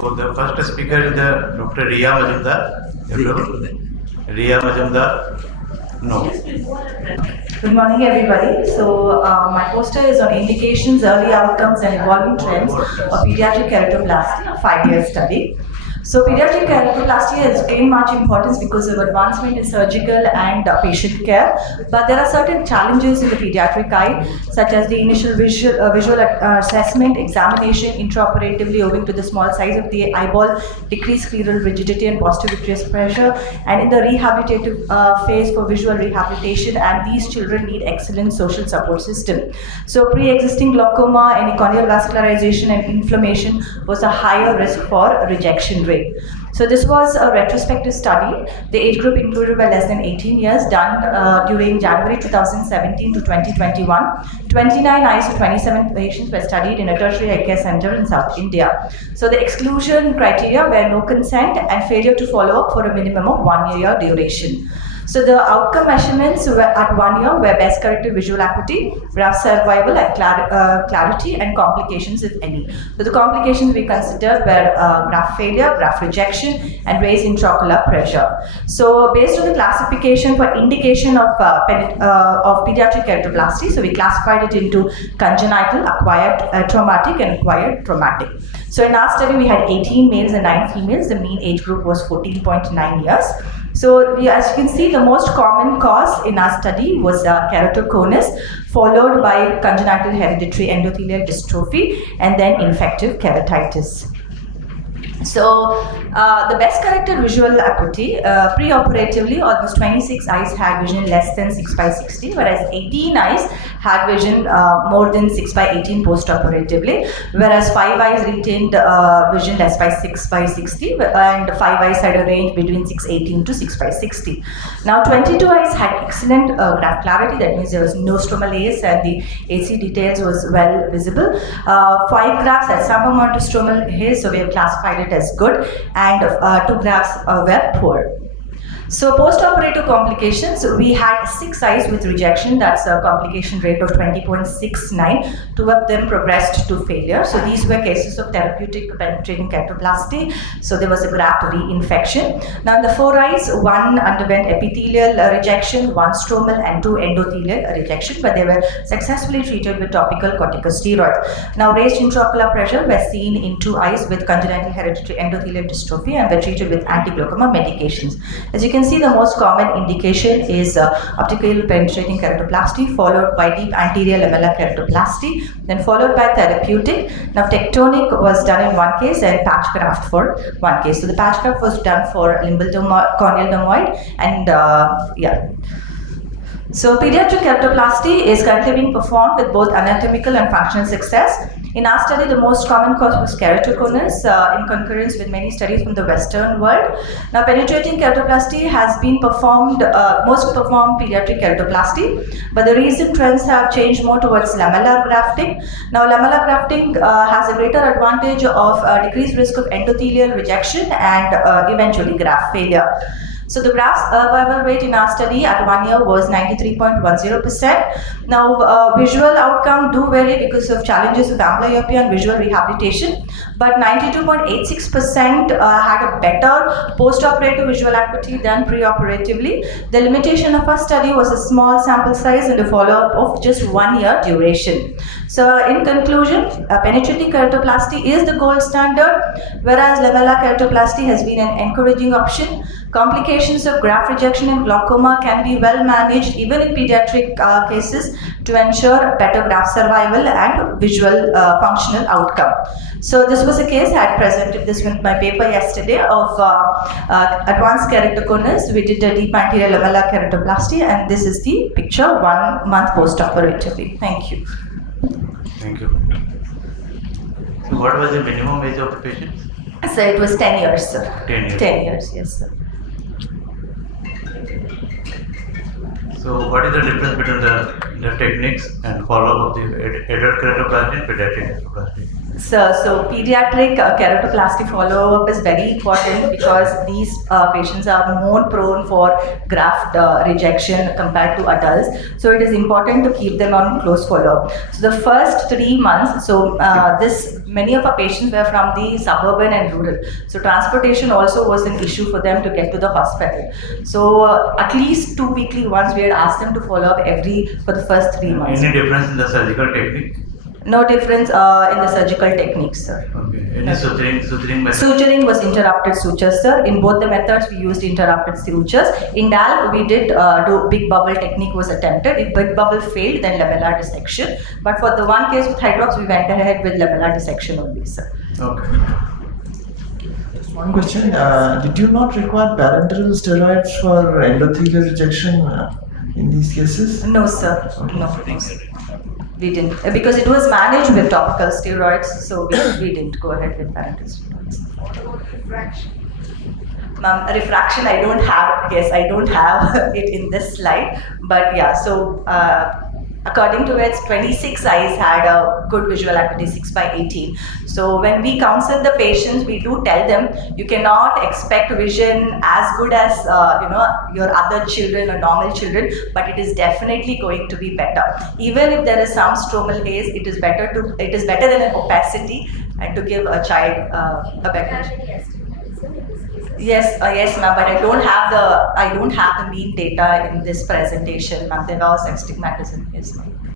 So the first speaker is the Dr. Riya Majumdar. Riya Majumdar. No. Good morning, everybody. So my poster is on indications, early outcomes, and evolving trends of pediatric keratoplasty, a 5-year study. So pediatric keratoplasty has gained much importance because of advancement in surgical and patient care. But there are certain challenges in the pediatric eye, such as the initial visual assessment, examination intraoperatively owing to the small size of the eyeball, decreased scleral rigidity and posterior vitreous pressure, and in the rehabilitative phase for visual rehabilitation, and these children need excellent social support system. So pre-existing glaucoma, any corneal vascularization and inflammation was a higher risk for rejection rate. So this was a retrospective study. The age group included were less than 18 years, done during January 2017 to 2021. 29 eyes to 27 patients were studied in a tertiary eye care center in South India. So the exclusion criteria were no consent and failure to follow up for a minimum of 1 year duration. So the outcome measurements were at 1 year were best corrected visual acuity, graft survival and clarity, and complications if any. So the complications we considered were graft failure, graft rejection, and raised intraocular pressure. So based on the classification for indication of pediatric keratoplasty, so we classified it into congenital, acquired traumatic, and acquired traumatic. So in our study we had 18 males and 9 females. The mean age group was 14.9 years. So as you can see, the most common cause in our study was keratoconus, followed by congenital hereditary endothelial dystrophy, and then infective keratitis. So the best corrected visual acuity, pre-operatively almost 26 eyes had vision less than 6/60, whereas 18 eyes had vision more than 6/18 post-operatively, whereas 5 eyes retained vision less by 6/60, and 5 eyes had a range between 6/18 to 6/60. Now 22 eyes had excellent graft clarity, that means there was no stromal A's and the AC details was well visible. 5 grafts had some amount of stromal haze, so we have classified it as good, and 2 grafts were poor. So post-operative complications, we had 6 eyes with rejection, that's a complication rate of 20.69. 2 of them progressed to failure. So these were cases of therapeutic penetrating keratoplasty. So there was a graft reinfection. Now in the 4 eyes, 1 underwent epithelial rejection, 1 stromal, and 2 endothelial rejection, but they were successfully treated with topical corticosteroids. Now raised intraocular pressure were seen in 2 eyes with congenital hereditary endothelial dystrophy and were treated with anti-glaucoma medications. As you can see, the most common indication is optical penetrating keratoplasty, followed by deep anterior lamellar keratoplasty, then followed by therapeutic. Now tectonic was done in 1 case and patch graft for 1 case. So the patch graft was done for limbal corneal dermoid, and So pediatric keratoplasty is currently being performed with both anatomical and functional success. In our study, the most common cause was keratoconus in concurrence with many studies from the Western world. Now, penetrating keratoplasty has been performed, most performed pediatric keratoplasty, but the recent trends have changed more towards lamellar grafting. Now, lamellar grafting has a greater advantage of decreased risk of endothelial rejection and eventually graft failure. So the graft survival rate in our study at 1 year was 93.10%. Now visual outcome do vary because of challenges with amblyopia and visual rehabilitation, but 92.86% had a better post-operative visual acuity than pre-operatively. The limitation of our study was a small sample size and a follow-up of just 1 year duration. So in conclusion, penetrating keratoplasty is the gold standard, whereas lamellar keratoplasty has been an encouraging option. Complications of graft rejection and glaucoma can be well managed even in pediatric cases to ensure better graft survival and visual functional outcome. So this was a case I had presented this in my paper yesterday of advanced keratoconus. We did a deep anterior lamellar keratoplasty, and this is the picture 1 month post-operatively. Thank you. Thank you. So what was the minimum age of the patient? So it was 10 years, sir. 10 years. 10 years, yes, sir. So what is the difference between the techniques and follow-up of the adult keratoplasty and pediatric keratoplasty? So pediatric keratoplasty follow-up is very important because these patients are more prone for graft rejection compared to adults. So it is important to keep them on close follow-up. So the first 3 months, so this many of our patients were from the suburban and rural. So transportation also was an issue for them to get to the hospital. So at least 2 weekly once we had asked them to follow up for the first 3 months. Any difference in the surgical technique? No difference in the surgical techniques, sir. Okay. Any suturing method? Suturing was interrupted sutures, sir. In both the methods, we used interrupted sutures. In DAL, we did do big bubble technique was attempted. If big bubble failed, then lamellar dissection. But for the one case with hydrox, we went ahead with lamellar dissection only, sir. Okay. Just one question. Did you not require parenteral steroids for endothelial rejection in these cases? No, sir. No, sir. We didn't, because it was managed with topical steroids, so we didn't go ahead with parenteral steroids. What about refraction? Refraction, I don't have it in this slide, but yeah, so according to it, 26 eyes had a good visual acuity 6/18. So when we counsel the patients, we do tell them you cannot expect vision as good as your other children or normal children, but it is definitely going to be better. Even if there is some stromal haze, it is better than an opacity and to give a child a better. Yes, ma'am, but I don't have the mean data in this presentation, ma'am. There was astigmatism, yes, ma'am.